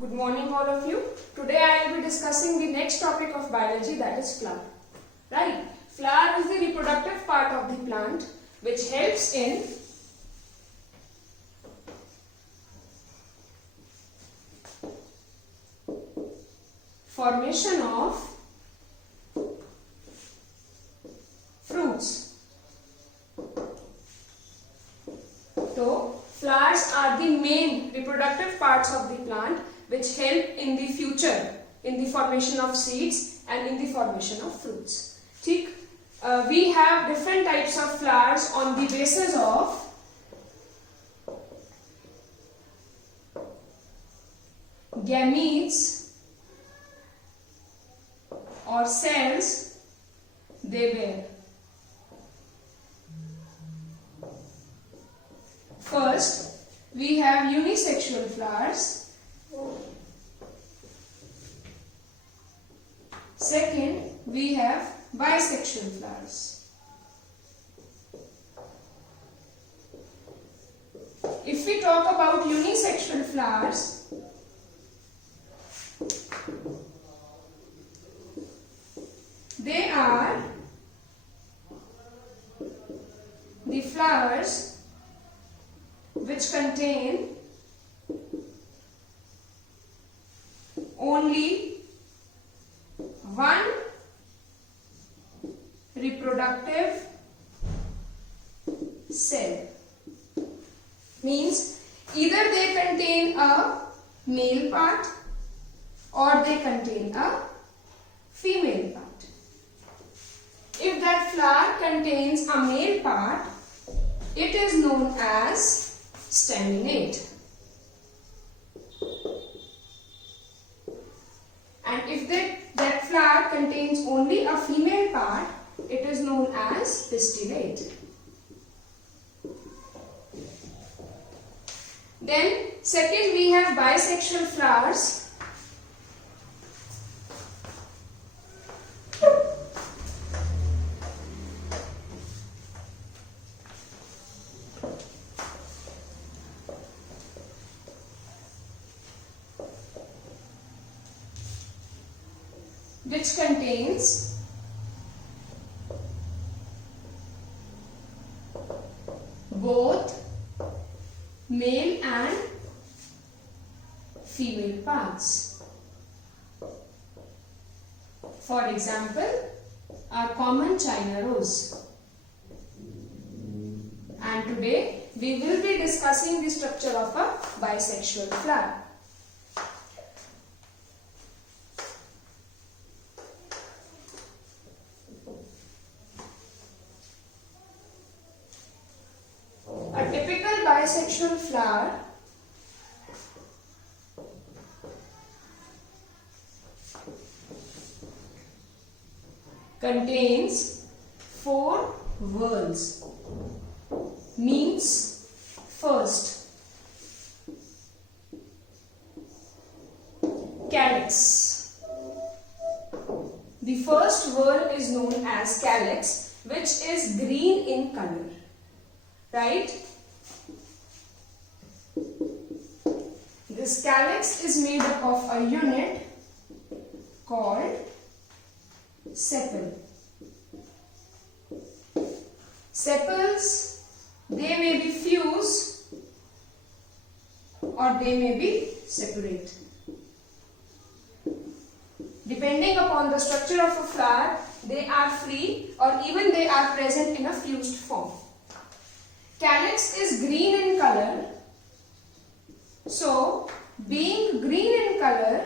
Good morning all of you. Today I will be discussing the next topic of biology, that is flower. Right? Flower is the reproductive part of the plant which helps in formation of fruits. So, flowers are the main reproductive parts of the plant which help in the future in the formation of seeds and in the formation of fruits. We have different types of flowers on the basis of gametes or cells they bear. First, we have unisexual flowers. Second, we have bisexual flowers. If we talk about unisexual flowers, they are the flowers which contain only one reproductive cell. Means either they contain a male part or they contain a female part. If that flower contains a male part, it is known as staminate. And if that flower contains only a female part, it is known as pistillate. Then second, we have bisexual flowers. Which contains both male and female parts. For example, our common China rose. And today we will be discussing the structure of a bisexual flower. A typical bisexual flower contains 4 whorls. Means first, calyx. The first whorl is known as calyx, which is green in color. Right? This calyx is made up of a unit called sepal. Sepals, they may be fused or they may be separate. Depending upon the structure of a flower, they are free or even they are present in a fused form. Calyx is green in color. So, being green in color,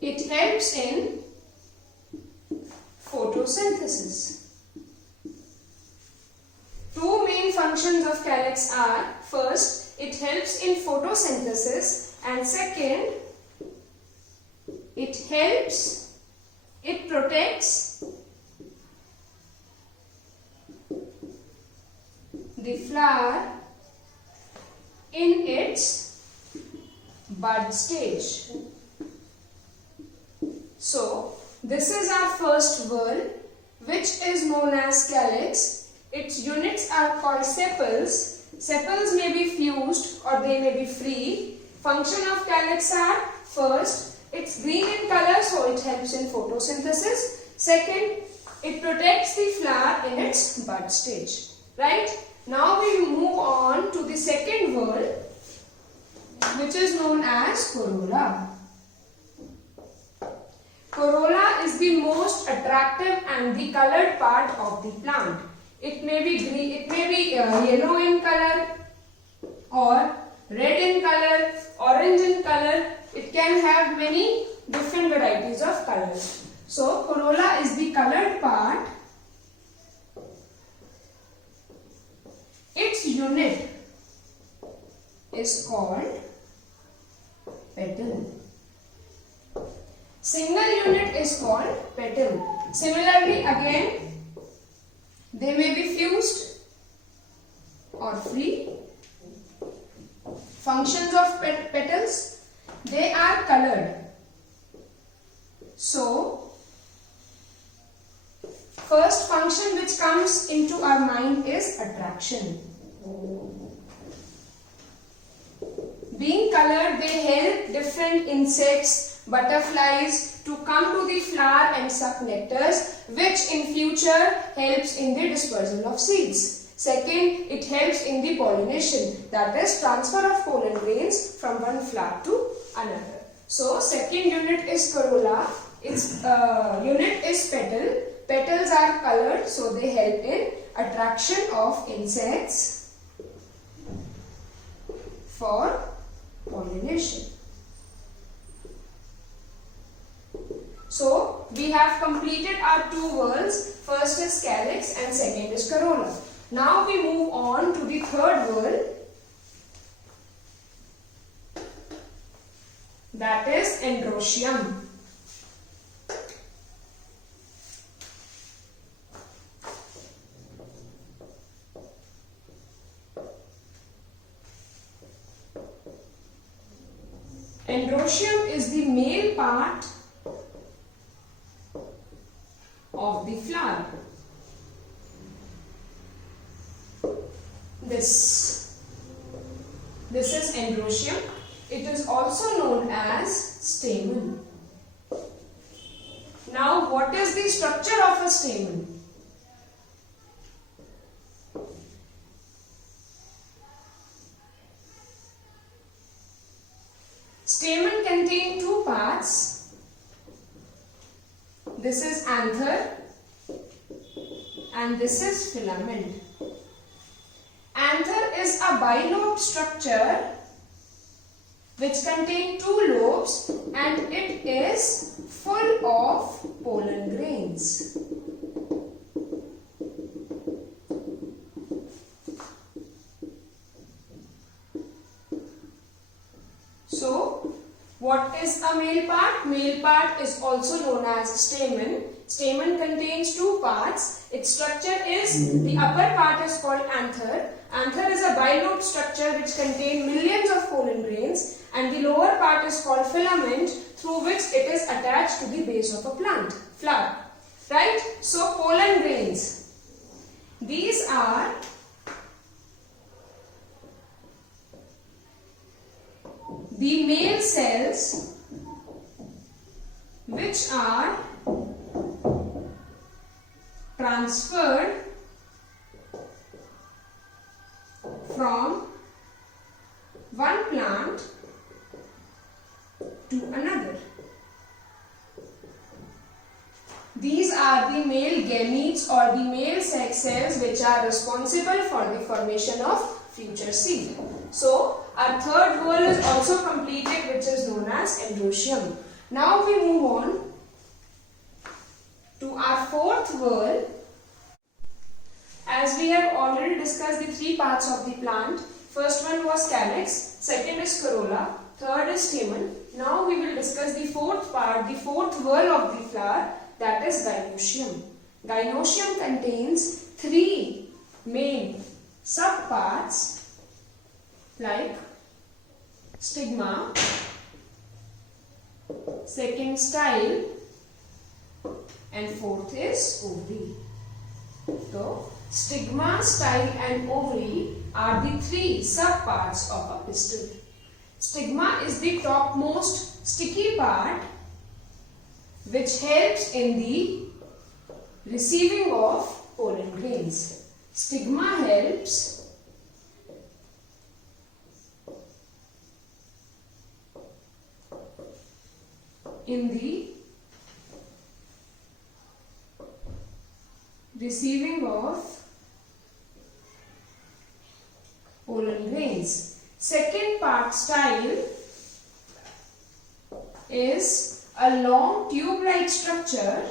it helps in photosynthesis. 2 main functions of calyx are, first, it helps in photosynthesis, and second, it protects the flower in its bud stage. So, this is our first whorl, which is known as calyx. its units are called sepals. Sepals may be fused or they may be free. Function of calyx are, first, it's green in color, so it helps in photosynthesis. Second, it protects the flower in its bud stage. Right? Now we move on to the second whorl, which is known as corolla. Corolla is the most attractive and the colored part of the plant. It may be green, it may be yellow in color or red in color, orange in color. It can have many different varieties of colors. So corolla is the colored part. Its unit is called petal. Single unit is called petal. Similarly, again, they may be fused or free. Functions of petals, they are colored. So, first function which comes into our mind is attraction. Being colored, they help different insects, butterflies to come to the flower and suck nectars, which in future helps in the dispersal of seeds. Second, it helps in the pollination, that is transfer of pollen grains from one flower to another. So, second unit is corolla, its unit is petal. Petals are colored, so they help in attraction of insects for pollination. So, we have completed our two whorls. First is calyx and second is corolla. Now we move on to the third whorl, that is Entrosium. Entrosium is the male part of the flower. This is Entrosium. It is also known as stamen. Now, what is the structure of a stamen? Stamen contain two parts. This is anther and this is filament. Anther is a bilobed structure which contains two lobes and it is full of pollen grains. So, what is a male part? Male part is also known as stamen. Stamen contains two parts. Its structure is, the upper part is called anther. Anther is a bilobed structure which contains millions of pollen grains, and the lower part is called filament, through which it is attached to the base of a plant, flower. Right? So, pollen grains. These are the male cells which are transferred from one plant to another. These are the male gametes or the male sex cells which are responsible for the formation of future seed. So, our third whorl is also completed, which is known as Entrosium. Now we move on to our fourth whorl. As we have already discussed the three parts of the plant, first one was calyx, second is corolla, third is stamen. Now we will discuss the fourth part, the fourth whorl of the flower, that is gynoecium. Gynoecium contains three main subparts like stigma, second style, and fourth is ovary. So, Stigma, style and ovary are the three subparts of a pistil. Stigma is the topmost sticky part which helps in the receiving of pollen grains. Stigma helps in the receiving of pollen grains. Second part, style, is a long tube-like structure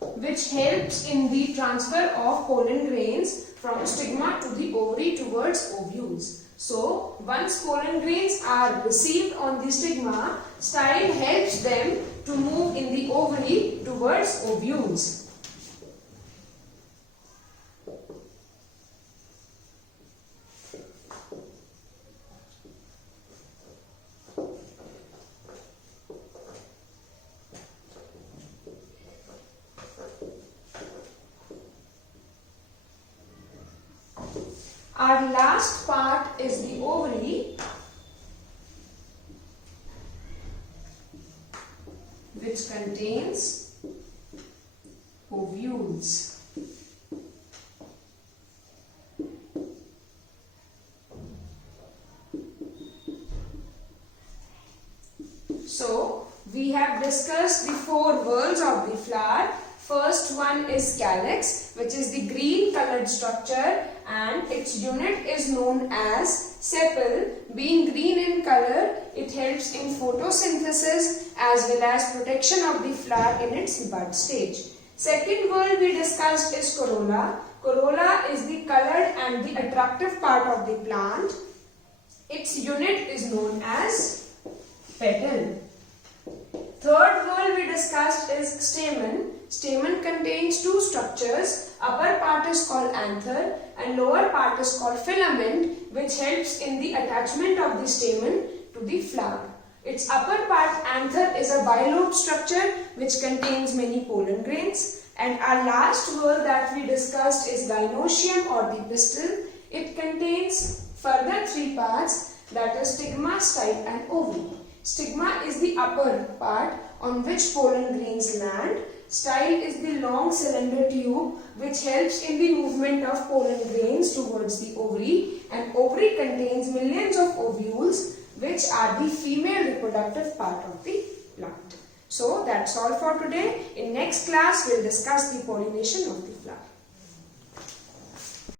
which helps in the transfer of pollen grains from stigma to the ovary towards ovules. So, once pollen grains are received on the stigma, style helps them to move in the ovary towards ovules. Our last part is the ovary, which contains ovules. So, we have discussed the four whorls of the flower. First one is calyx, which is the green colored structure, and its unit is known as sepal. Being green in color, it helps in photosynthesis as well as protection of the flower in its bud stage. Second whorl we discussed is corolla. Corolla is the colored and the attractive part of the plant. Its unit is known as petal. Third whorl we discussed is stamen. Stamen contains two structures. Upper part is called anther and lower part is called filament, which helps in the attachment of the stamen to the flower. Its upper part, anther, is a bilobed structure which contains many pollen grains. And our last whorl that we discussed is gynosium or the pistil. It contains further three parts, that is stigma, style and ovary. Stigma is the upper part on which pollen grains land. Style is the long cylinder tube which helps in the movement of pollen grains towards the ovary, and ovary contains millions of ovules which are the female reproductive part of the plant. So that's all for today. In next class we'll discuss the pollination of the flower.